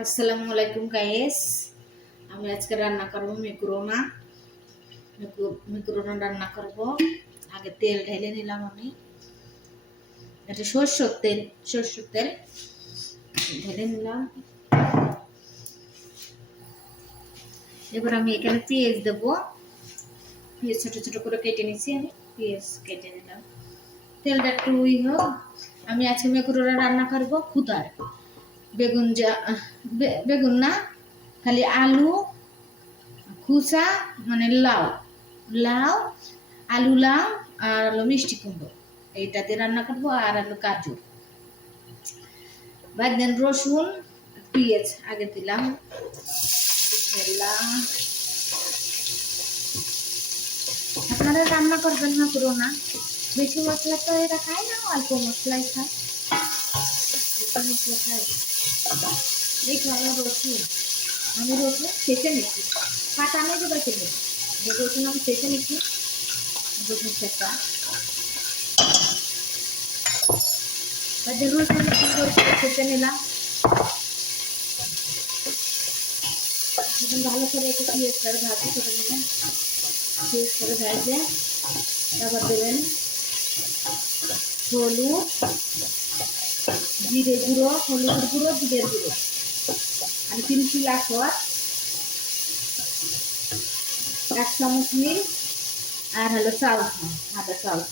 আসসালামু আলাইকুম গাইস। আমি আজকে রান্না করব মেকরোনা। মেকরোনা রান্না করব। আগে তেল ঢেলে নিলাম আমি। এটা সরষের তেল ঢেলে নিলাম। এবার আমি এখানে পেঁয়াজ দেব। পেঁয়াজ ছোট ছোট করে কেটে নিয়েছি আমি। পেঁয়াজ কেটে নিলাম। তেলটা একটু হোক। আমি আজকে মেকরোনা রান্না করব খুদার। বেগুন না, খালি আলু, খুসা মানে লাউ লাউ আলু, লাউ আর হলো মিষ্টি কুমড়ো, এইটা দিয়ে রান্না করবো। আর হলো গাজর, দেন রসুন, পেঁয়াজ আগে দিলাম। আপনারা রান্না করবেন না পুরো না, বেশি মশলা তো এরা খায় না, অল্প মশলাই খায়। বেশি মশলা খায়। দেখো আমার রসুন, আমি রসুন ছেঁচে নিচ্ছি, কাটা নেই যে বেঁচে নেই। রসুন আমি ছেঁচে নিচ্ছি, রসুন ছেঁচা। রসুন সুন্দর করে ছেঁচে নিলাম। ভালো করে একটু পেঁয়াজটা ভাজি করে নেবেন। পেঁয়াজ করে ভাজবে, তারপর দেবেন হলুদ, জিরে গুঁড়ো, হলুদের গুঁড়ো, জিরের গুঁড়ো আর 3 চিলা সস, 1 চামচ নীল আর হলো চাউল, আদা চাউল।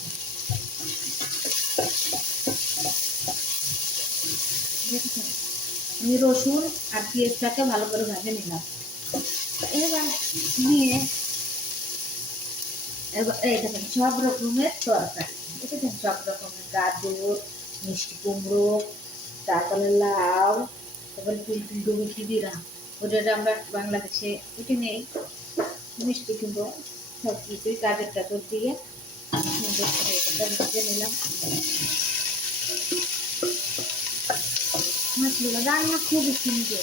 আমি রসুন আর পেঁয়াজটাকে ভালো করে ভেজে নিলাম। এবার নিয়ে এই দেখেন সব রকমের তরকারি, দেখেছেন সব রকমের গাজর, মিষ্টি কুমড়ো, তারপরে লাউ, তারপরে তিল মিষ্টি দিলাম। ওটা আমরা বাংলাদেশে এটি নেই, মিষ্টি কুমড়ো সব কিছুই গাজর টাজর দিয়ে সুন্দর করে এটা ভেজে নিলাম। মাছগুলো রান্না খুবই সুন্দর,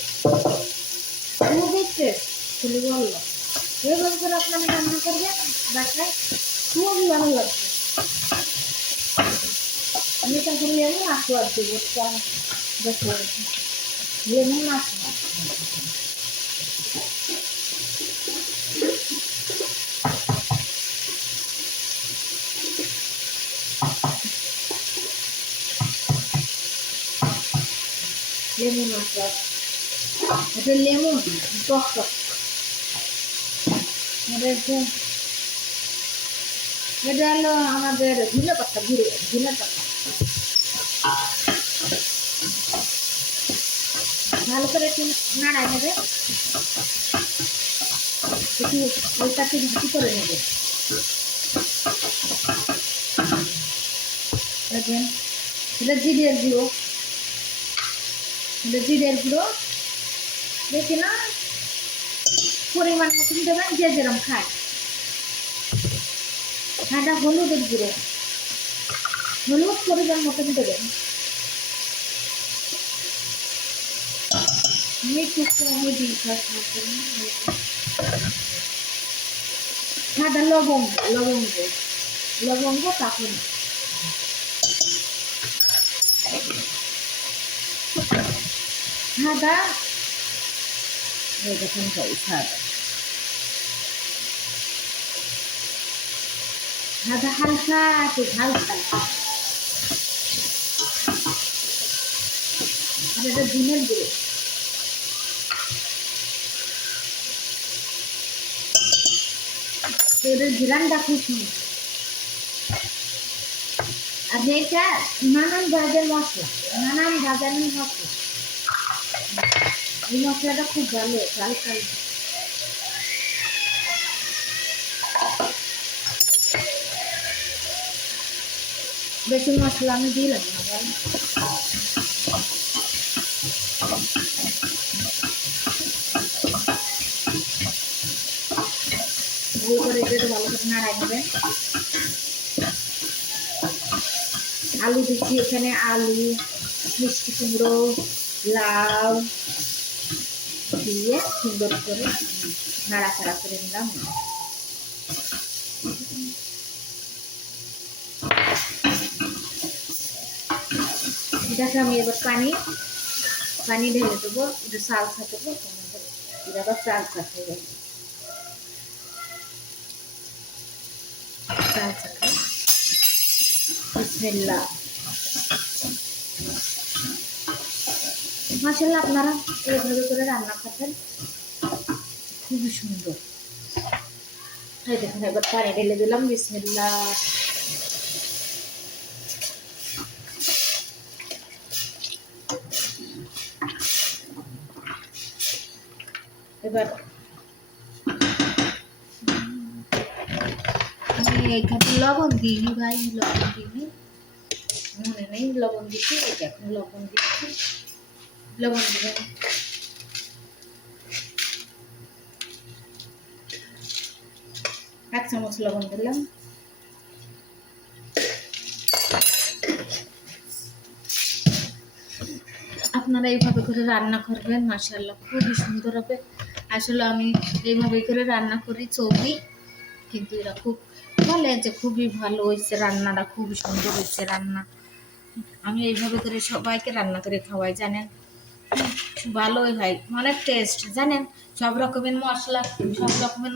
খুবই টেস্ট, খুবই বললাম। এইভাবে করে আপনারা রান্না করবেন, বাসায় খুবই ভালো লাগবে। আমি তারপরে লেমন আসবো আর দেবো, লেমন আসবো। লেমন আসবো, এটা লেমন টক টক। এটা হলো আমাদের ধনে পাতা, ধনে পাতা। ভালো করে একটু নাড়ায় নেবে, একটু ওইটাকে ভাজি করে নেবে। এটা জিরের গুঁড়ো, দেখি না পরিমাণ মতন দেবেন, যে যেরকম খায়। এটা হলুদের গুঁড়ো, হলুদ পরিমাণ মতন দেবেন। সাদা লবঙ্গ তখন সাদা, দেখুন সাদা হালকা একটু হালকা। আর এটা ডিমের গুঁড়ো, এদের ঘিরানটা খুব সুন্দর। আর এটা নানান ভাজের মশলা, এই মশলাটা খুব ভালো, হালকা। বেশি মশলা আমি দিলাম না ভাই। ভালো করে এটা ভালো করে নাড়াই নেবেন। আলু দিচ্ছি এখানে, আলু, মিষ্টি কুমড়ো, লাউ দিয়ে সুন্দর করে নাড়াচাড়া করে নিলাম। এটাকে আমি এবার পানি পানি ঢেলে দেবো, একটু সালসা দেবো, এটা আবার সালসা হয়ে যাবে। সালসা বিসমিল্লাহ। মাশাআল্লাহ, আপনারা এইভাবে করে রান্না করবেন, খুবই সুন্দর। এই দেখুন, এবার পানি ঢেলে দিলাম, বিসমিল্লাহ। এবার আমি এইখানে লবণ দিইনি ভাই, লবণ দিইনি, মনে নেই লবণ দিচ্ছি। এখন লবণ দিচ্ছি, লবণ দিবেন। 1 চামচ লবণ দিলাম। আপনারা এইভাবে করে রান্না করবেন, মাশাআল্লাহ খুবই সুন্দর হবে। আসলে আমি এইভাবে করে রান্না করি চৌকি, কিন্তু এরা খুব বলে যে খুবই ভালো হয়েছে রান্নাটা, খুবই সুন্দর হয়েছে রান্না। আমি এইভাবে করে সবাইকে রান্না করে খাওয়াই, জানেন, ভালোই হয়, অনেক টেস্ট, জানেন। সব রকমের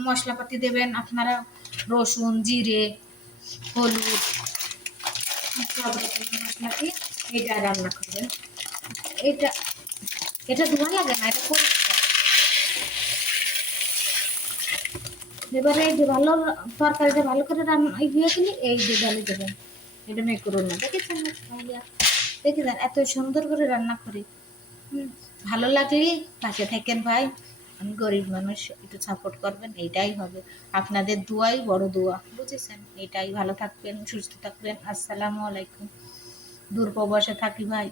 মশলাপাতি দেবেন আপনারা, রসুন, জিরে, হলুদ, সব রকমের মশলা দিয়ে এটা রান্না করবেন। এটা এটা ধোয়া লাগে না, এটা পরিষ্কার। এবারে এই যে ভালো তরকারিটা ভালো করে রান্না দিয়ে গেলে এই যে ডালে দেবেন, এটা মেয়ে করুন না, দেখেছেন দেখেছেন এত সুন্দর করে রান্না করি। ভালো লাগলে পাশে থাকেন ভাই, আমি গরিব মানুষ, একটু সাপোর্ট করবেন, এইটাই হবে। আপনাদের দোয়াই বড় দোয়া, বুঝেছেন। এটাই, ভালো থাকবেন, সুস্থ থাকবেন। আসসালামু আলাইকুম। দূর প্রবাসে থাকি ভাই।